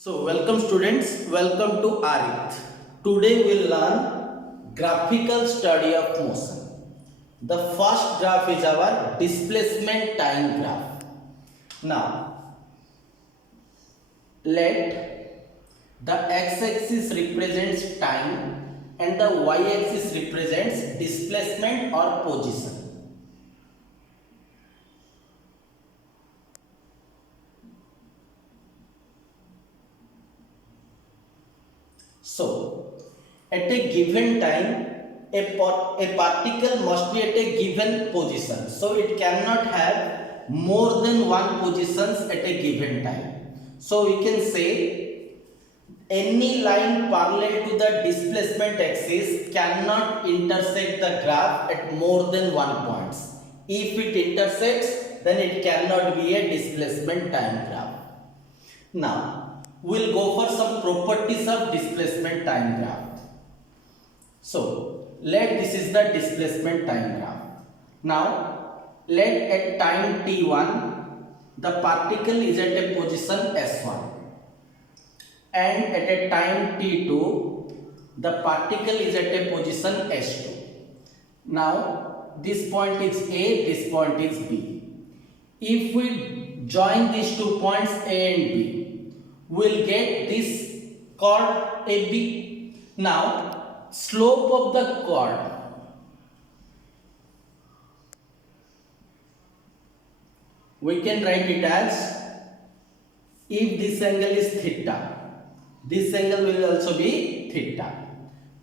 So welcome students, welcome to Arith. Today we'll learn graphical study of motion. The first graph is our displacement time graph. Now let the x-axis represents time and the y-axis represents displacement or position. So, at a given time, a particle must be at a given position. So, it cannot have more than one positions at a given time. So, we can say any line parallel to the displacement axis cannot intersect the graph at more than one point. If it intersects, then it cannot be a displacement time graph. Now, we'll go for some properties of displacement time graph. So, this is the displacement time graph. Now, let at time t1, the particle is at a position s1. And at a time t2, the particle is at a position s2. Now, this point is A, this point is B. If we join these 2 points A and B, we'll get this chord AB. Now, slope of the chord we can write it as, if this angle is theta, this angle will also be theta.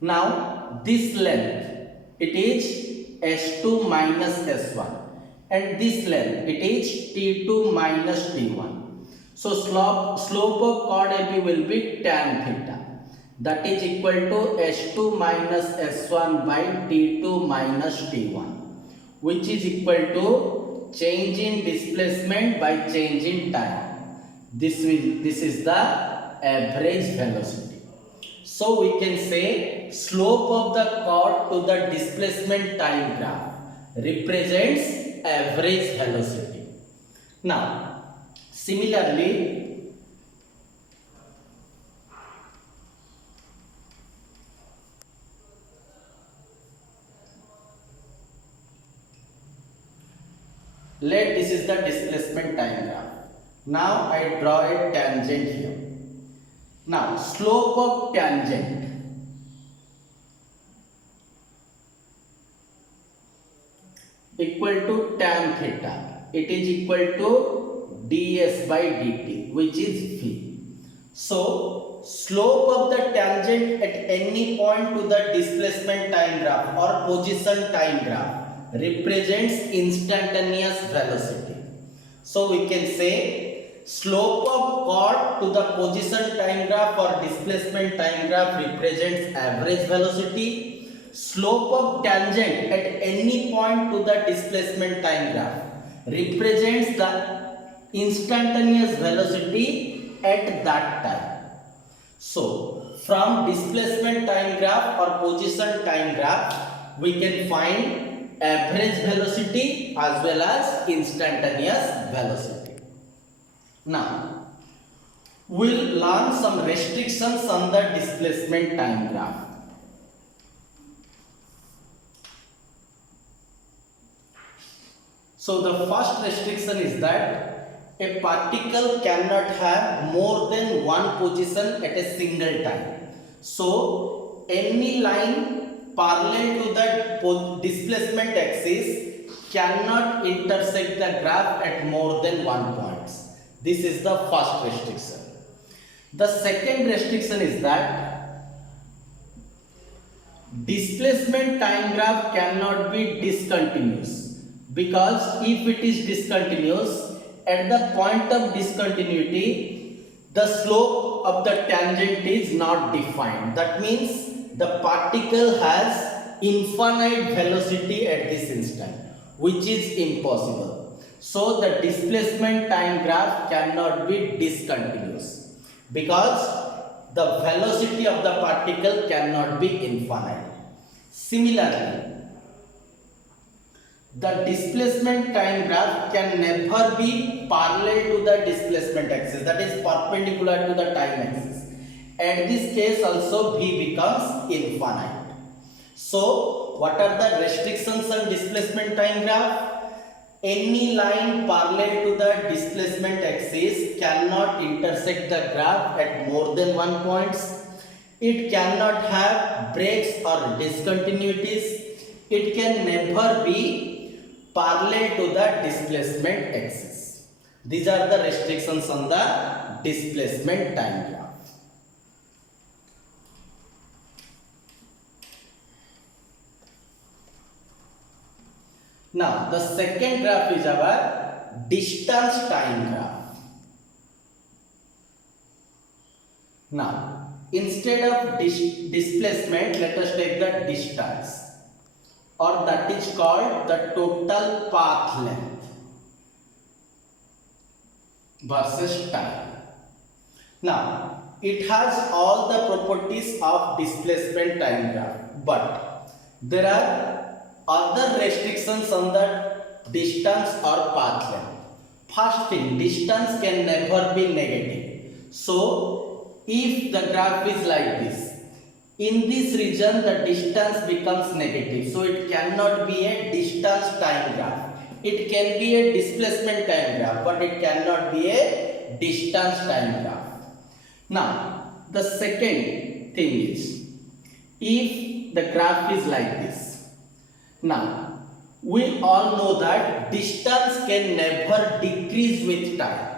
Now, this length, it is S2 minus S1, and this length, it is T2 minus T1. So, slope of chord AB will be tan theta. That is equal to S2 minus S1 by T2 minus T1, which is equal to change in displacement by change in time. This is the average velocity. So, we can say slope of the chord to the displacement time graph represents average velocity. Now, similarly, this is the displacement time graph. Now I draw a tangent here. Now slope of tangent equal to tan theta. It is equal to ds by dt, which is v. So, slope of the tangent at any point to the displacement time graph or position time graph represents instantaneous velocity. So, we can say slope of chord to the position time graph or displacement time graph represents average velocity. Slope of tangent at any point to the displacement time graph represents the instantaneous velocity at that time. So, from displacement time graph or position time graph, we can find average velocity as well as instantaneous velocity. Now, we'll learn some restrictions on the displacement time graph. So, the first restriction is that a particle cannot have more than one position at a single time. So, any line parallel to the displacement axis cannot intersect the graph at more than one point. This is the first restriction. The second restriction is that displacement time graph cannot be discontinuous. Because if it is discontinuous, at the point of discontinuity, the slope of the tangent is not defined. That means the particle has infinite velocity at this instant, which is impossible. So, the displacement time graph cannot be discontinuous because the velocity of the particle cannot be infinite. Similarly, the displacement time graph can never be parallel to the displacement axis, that is perpendicular to the time axis. At this case also v becomes infinite. So what are the restrictions on displacement time graph? Any line parallel to the displacement axis cannot intersect the graph at more than one point. It cannot have breaks or discontinuities. It can never be parallel to the displacement axis. These are the restrictions on the displacement time graph. Now the second graph is our distance time graph. Now instead of displacement, let us take the distance, or that is called the total path length versus time. Now it has all the properties of displacement time graph, but there are other restrictions on the distance or path length. First thing, distance can never be negative. So if the graph is like this, in this region the distance becomes negative, so it cannot be a distance time graph. It can be a displacement time graph, but it cannot be a distance time graph. Now the second thing is, if the graph is like this, now we all know that distance can never decrease with time.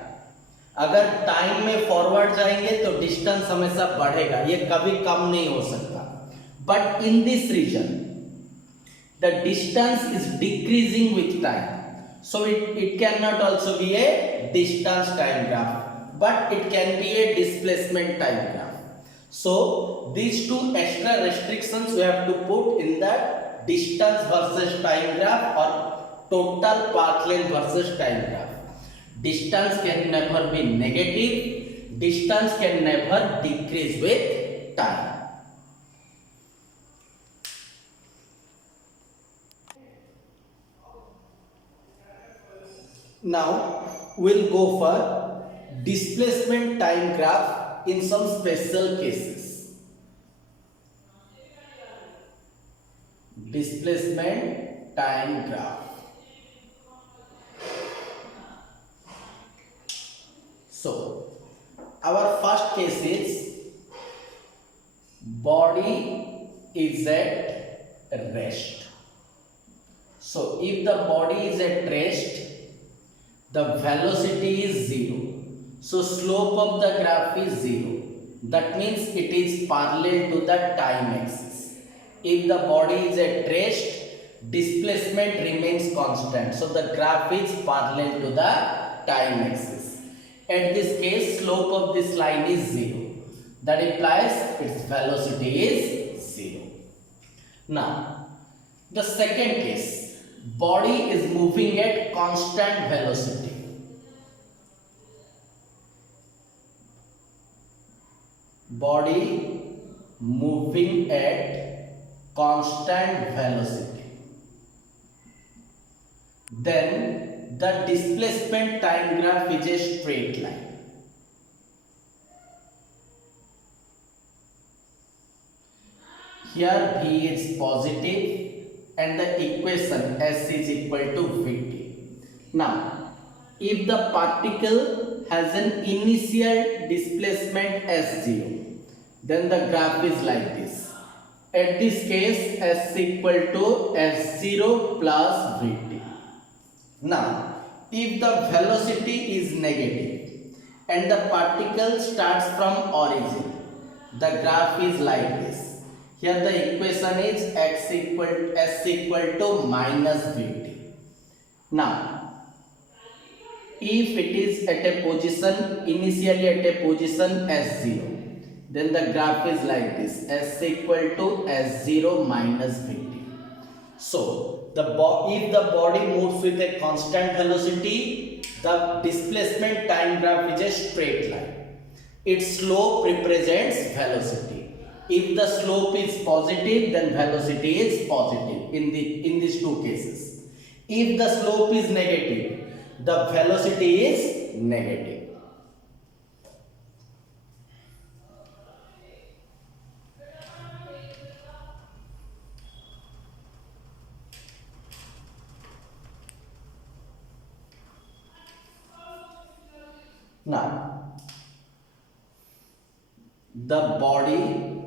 अगर time में forward जाएंगे तो distance हमेशा बढ़ेगा, ये कभी कम नहीं हो सकता. But in this region the distance is decreasing with time, so it cannot also be a distance time graph, but it can be a displacement time graph. So these two extra restrictions we have to put in the distance versus time graph or total path length versus time graph. Distance can never be negative, distance can never decrease with time. Now we'll go for displacement time graph in some special cases. Displacement time graph. So our first case is body is at rest. So if the body is at rest, the velocity is 0. So slope of the graph is 0. That means it is parallel to the time axis. If the body is at rest, displacement remains constant. So the graph is parallel to the time axis. At this case, slope of this line is 0. That implies its velocity is 0. Now, the second case, body is moving at constant velocity. Body moving at constant velocity. Then the displacement time graph is a straight line. Here V is positive and the equation S is equal to Vt. Now, if the particle has an initial displacement S0, then the graph is like this. At this case, S equal to S0 plus Vt. Now, if the velocity is negative and the particle starts from origin, the graph is like this. Here the equation is S equal to minus Vt. Now, if it is at a position, initially at a position S0, then the graph is like this, S equal to S0 minus Vt. So, if the body moves with a constant velocity, the displacement time graph is a straight line. Its slope represents velocity. If the slope is positive, then velocity is positive in these two cases. If the slope is negative, the velocity is negative. Now, the body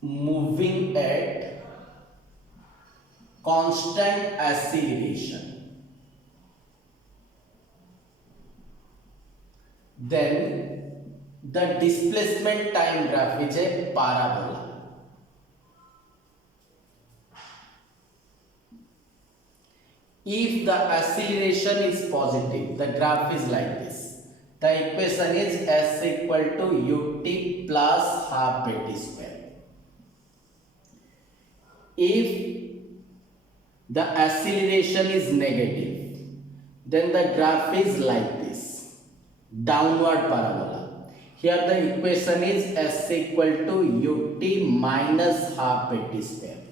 moving at constant acceleration, then the displacement time graph is a parabola. If the acceleration is positive, the graph is like this. The equation is s equal to ut plus half at square. If the acceleration is negative, then the graph is like this, downward parabola. Here the equation is s equal to ut minus half at square.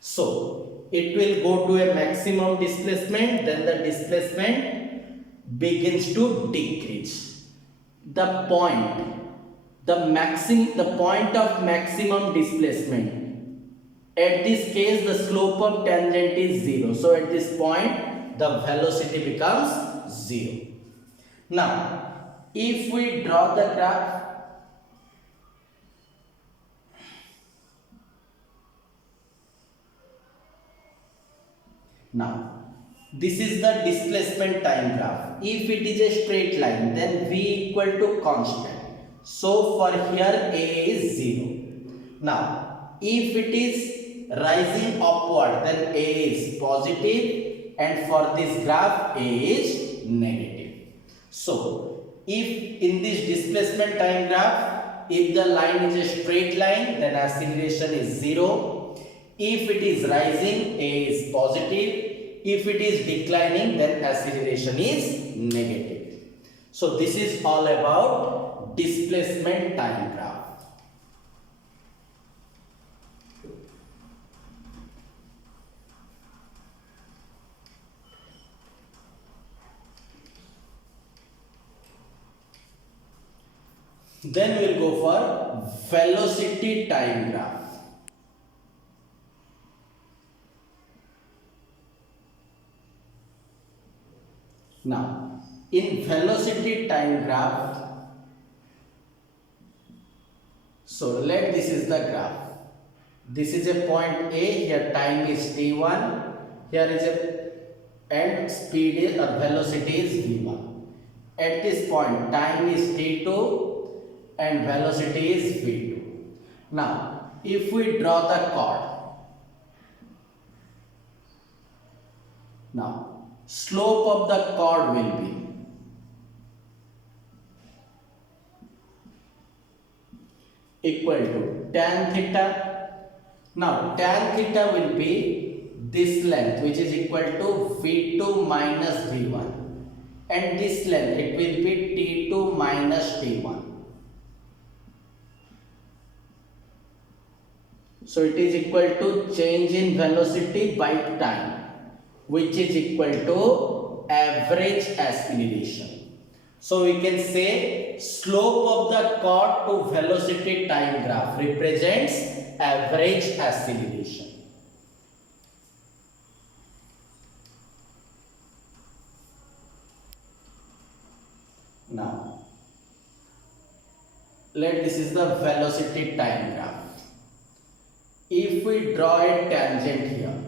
So it will go to a maximum displacement, then the displacement begins to decrease. The point of maximum displacement, at this case the slope of tangent is 0. So at this point the velocity becomes 0. Now if we draw the graph, now this is the displacement time graph. If it is a straight line, then v equal to constant. So for here a is 0. Now if it is rising upward, then a is positive, and for this graph a is negative. So if in this displacement time graph, if the line is a straight line, then acceleration is 0. If it is rising, a is positive. If it is declining, then acceleration is negative. So this is all about displacement time graph. Then we will go for velocity time graph. Now, in velocity time graph, so this is the graph. This is a point A, here time is t1, here is and speed is or velocity is v1. At this point time is t2 and velocity is v2. Now, if we draw the chord, now slope of the chord will be equal to tan theta. Now tan theta will be this length, which is equal to v2 minus v1, and this length it will be t2 minus t1. So it is equal to change in velocity by time, which is equal to average acceleration. So we can say slope of the chord to velocity time graph represents average acceleration. Now, this is the velocity time graph. If we draw a tangent here,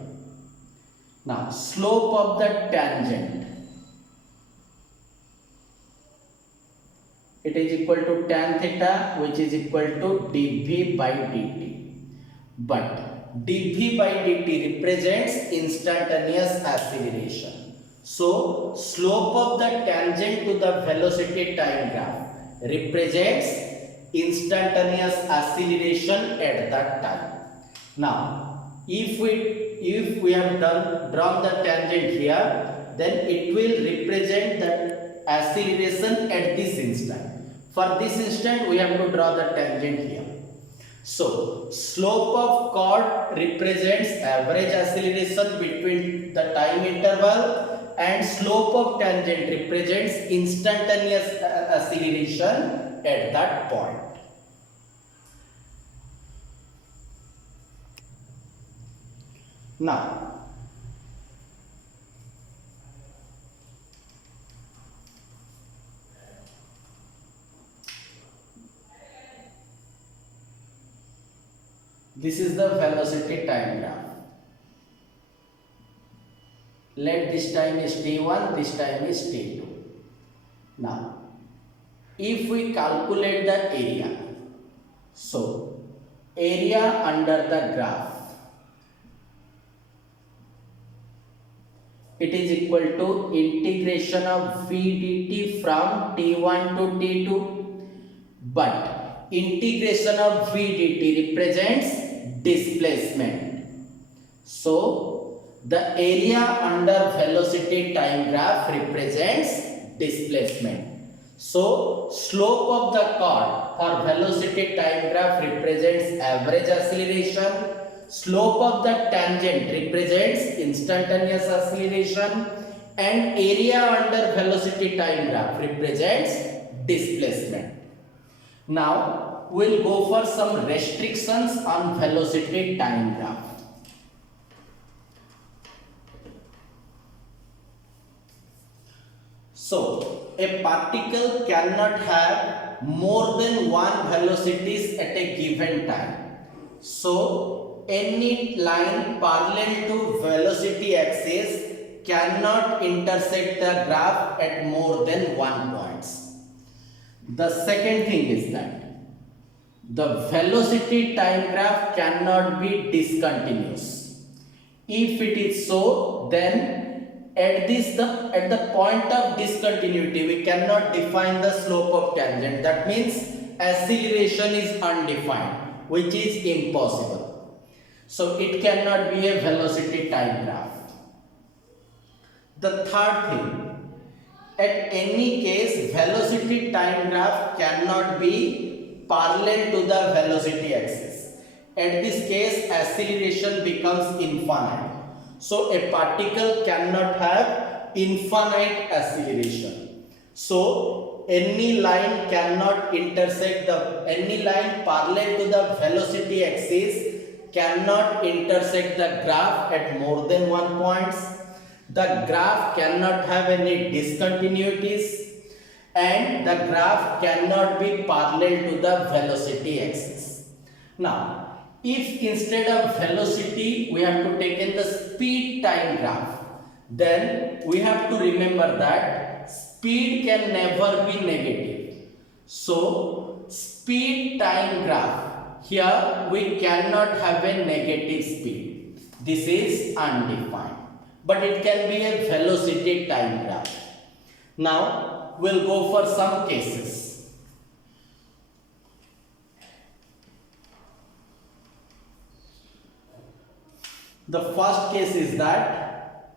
now slope of the tangent, it is equal to tan theta, which is equal to dv by dt. But dv by dt represents instantaneous acceleration. So slope of the tangent to the velocity time graph represents instantaneous acceleration at that time. Now, if we have drawn the tangent here, then it will represent the acceleration at this instant. For this instant, we have to draw the tangent here. So slope of chord represents average acceleration between the time interval, and slope of tangent represents instantaneous acceleration at that point. Now, this is the velocity time graph. Let this time is t1, this time is t2. Now, if we calculate the area, so area under the graph, it is equal to integration of v dt from t1 to t2, but integration of v dt represents displacement. So the area under velocity time graph represents displacement. So slope of the chord for velocity time graph represents average acceleration. Slope of the tangent represents instantaneous acceleration, and area under velocity time graph represents displacement. Now we'll go for some restrictions on velocity time graph. So a particle cannot have more than one velocities at a given time. So any line parallel to velocity axis cannot intersect the graph at more than one points. The second thing is that the velocity time graph cannot be discontinuous. If it is so, then at the point of discontinuity we cannot define the slope of tangent. That means acceleration is undefined, which is impossible. So it cannot be a velocity time graph. The third thing, at any case velocity time graph cannot be parallel to the velocity axis. At this case acceleration becomes infinite. So a particle cannot have infinite acceleration. So any line cannot intersect any line parallel to the velocity axis cannot intersect the graph at more than one points. The graph cannot have any discontinuities, and the graph cannot be parallel to the velocity axis. Now, if instead of velocity we have to take in the speed time graph, then we have to remember that speed can never be negative. So speed time graph, here we cannot have a negative speed. This is undefined, but it can be a velocity time graph. Now we'll go for some cases. The first case is that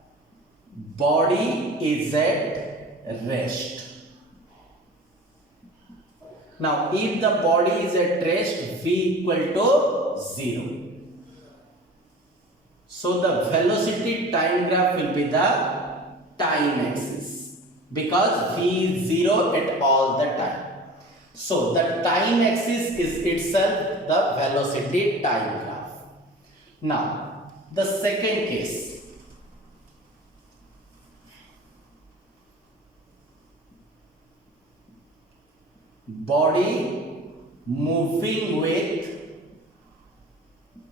body is at rest. Now if the body is at rest, v equal to 0. So the velocity time graph will be the time axis, because v is 0 at all the time. So the time axis is itself the velocity time graph. Now the second case, body moving with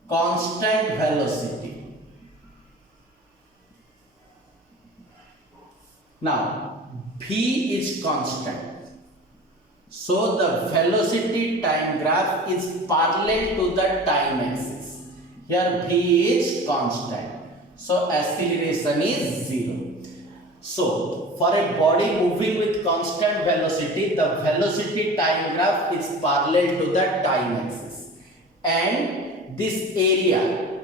constant velocity. Now v is constant, so the velocity time graph is parallel to the time axis. Here v is constant, so acceleration is 0. So for a body moving with constant velocity, the velocity time graph is parallel to the time axis, and this area,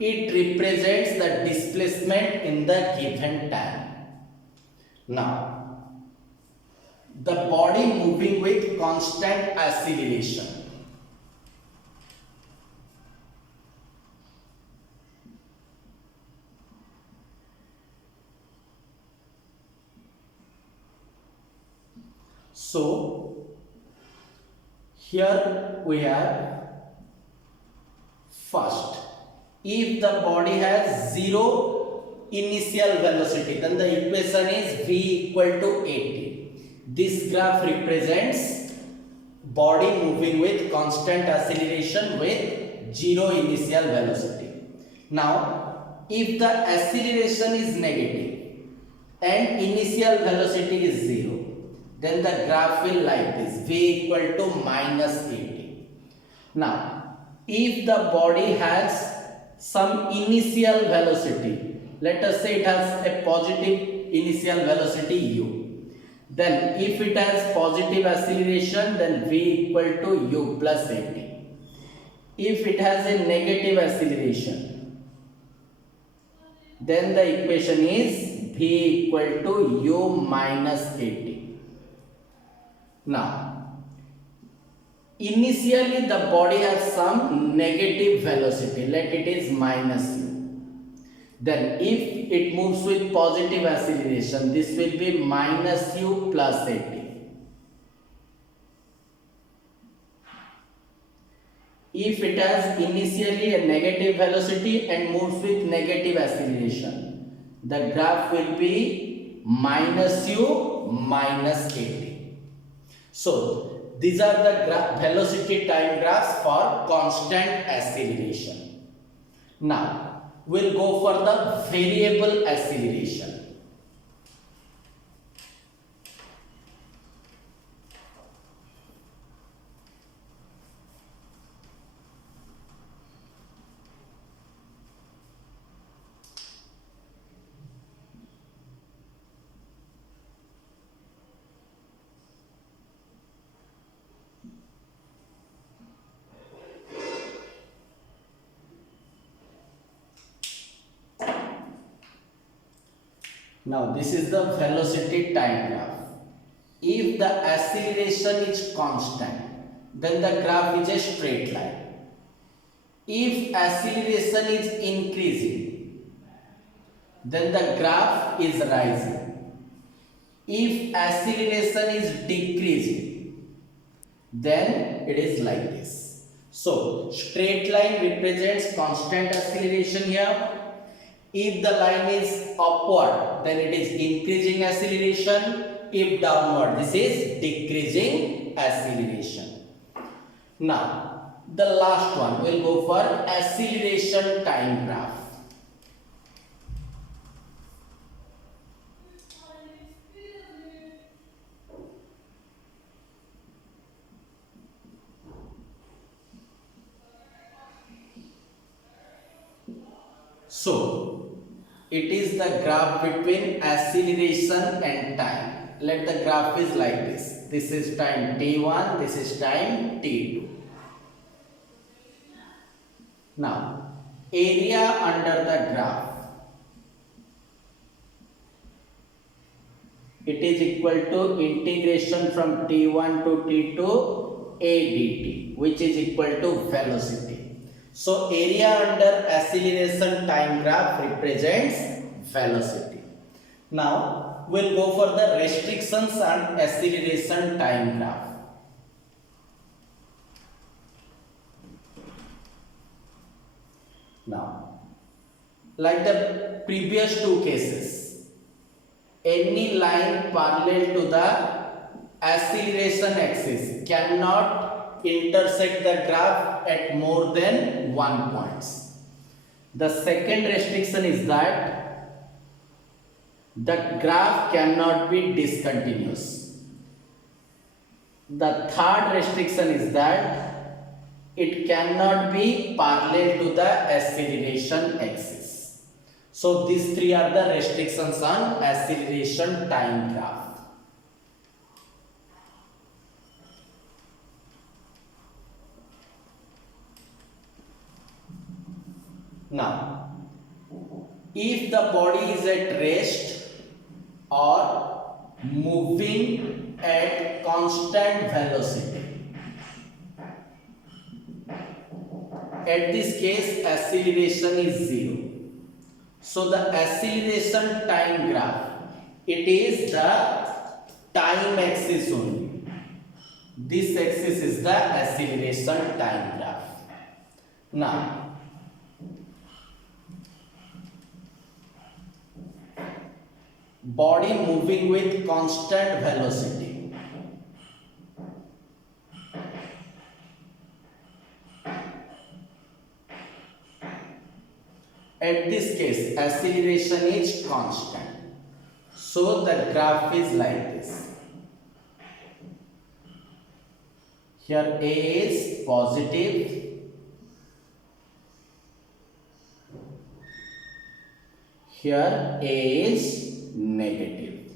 it represents the displacement in the given time. Now the body moving with constant acceleration, So here we have first, if the body has 0 initial velocity, then the equation is v equal to 80. This graph represents body moving with constant acceleration with 0 initial velocity. Now, if the acceleration is negative and initial velocity is 0, then the graph will like this, v equal to minus 80. Now, if the body has some initial velocity, let us say it has a positive initial velocity u, then if it has positive acceleration, then v equal to u plus 80. If it has a negative acceleration, then the equation is v equal to u minus 80. Now, initially the body has some negative velocity, let it is minus u. Then if it moves with positive acceleration, this will be minus u plus 80. If it has initially a negative velocity and moves with negative acceleration, the graph will be minus u minus 80. So, these are the velocity time graphs for constant acceleration. Now, we'll go for the variable acceleration. Now, this is the velocity time graph. If the acceleration is constant, then the graph is a straight line. If acceleration is increasing, then the graph is rising. If acceleration is decreasing, then it is like this. So, straight line represents constant acceleration here. If the line is upward, then it is increasing acceleration. If downward, this is decreasing acceleration. Now, the last one, we'll go for acceleration time graph. So, it is the graph between acceleration and time. Let the graph is like this. This is time t1, this is time t2. Now, area under the graph, it is equal to integration from t1 to t2 a dt, which is equal to velocity. So, area under acceleration time graph represents velocity. Now, we'll go for the restrictions and acceleration time graph. Now, like the previous two cases, any line parallel to the acceleration axis cannot intersect the graph at more than 1 point. The second restriction is that the graph cannot be discontinuous. The third restriction is that it cannot be parallel to the acceleration axis. So these three are the restrictions on acceleration time graph. Now, if the body is at rest or moving at constant velocity, at this case acceleration is 0. So the acceleration time graph, it is the time axis only. This axis is the acceleration time graph. Now, body moving with constant velocity. At this case, acceleration is constant. So the graph is like this. Here A is positive, here A is negative.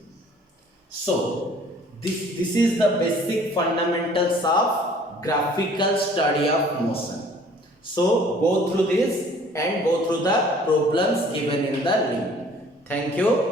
So this is the basic fundamentals of graphical study of motion. So go through this and go through the problems given in the link. Thank you.